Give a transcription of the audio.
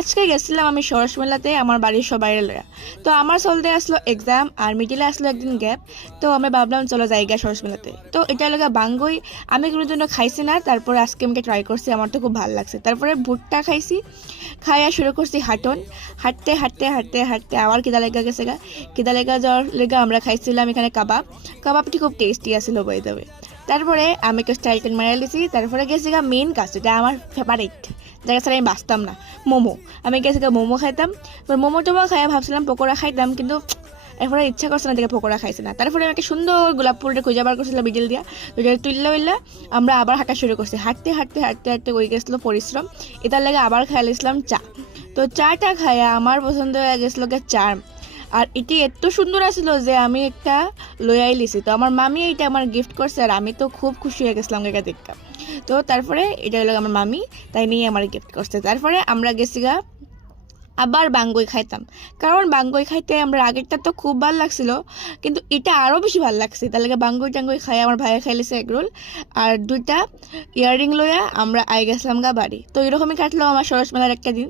আজকে গেছিলাম আমি সরস মেলাতে আমার বাড়ির সবাই লয়া। তো আমার চলতে আসলো এক্সাম আর মিডিলে আসলো একদিন গ্যাপ। তো আমি ভাবলাম চলো জায়গা সরস মেলাতে। তো এটা লগা বাঙ্গই আমি কোনোদিনও খাইছি না, তারপরে আজকে আমি ট্রাই করছি, আমার তো খুব ভালো লাগছে। তারপরে ভুট্টা খাইছি, খাইয়া শুরু করছি হাঁটন। হাঁটতে হাঁটতে হাঁটতে হাঁটতে আবার খিদা লেগে গেছে গা। খিদা লেগা যাওয়ার লেগে আমরা খাইছিলাম এখানে কাবাব। কাবাবটি খুব টেস্টি আসছিল বই দেবে। তারপরে আমি একটু স্টাইল টেন মারা দিয়েছি, তারপরে গেছি গা মেন কাজ, এটা আমার ফেভারিট, জায়গা ছাড়া আমি বাঁচতাম না, মোমো। আমি গেছি গা মোমো খাইতাম। এবার মোমো টোমো খাইয়া ভাবছিলাম পকোড়া খাইতাম, কিন্তু এরপরে ইচ্ছা করছে না দেখে পকোড়া খাইছে না। তারপরে আমি একটা সুন্দর গোলাপ ফুলটা খুঁজে বার করছিলাম বিকেল দিয়া। ওইটা তুললা উল্লা আমরা আবার হাঁটা শুরু করছি। হাঁটতে হাঁটতে হাঁটতে হাঁটতে ওই গেছিলো পরিশ্রম। এটার লাগে আবার খাইলাম চা। তো চাটা খাইয়া আমার পছন্দ হয়ে গেছিলো চার। আর এটি এত সুন্দর আছিল যে আমি একটা লই লিছি। তো আমার মামি এটা আমার গিফট করছে, আর আমি তো খুব খুশি হয়ে গেছিলাম এটা দেখা। তো তারপরে এটা হলো আমার মামি, তাই নিয়ে আমার গিফট করছে। তারপরে আমরা গেছি গা আবার বাঙ্গই খাইতাম, কারণ বাঙ্গই খাইতে আমরা আগেরটা তো খুব ভালো লাগছিল, কিন্তু এটা আরও বেশি ভালো লাগছে। তার লাগে বাঙ্গই টাঙ্গই খাই আমার ভাইয়া খাইলেছে এগরোল আর দুইটা ইয়াররিং লইয়া আমরা আই গেছিলাম গা বাড়ি। তো এরকমই কাটলো আমার সরস মেলার একটা দিন।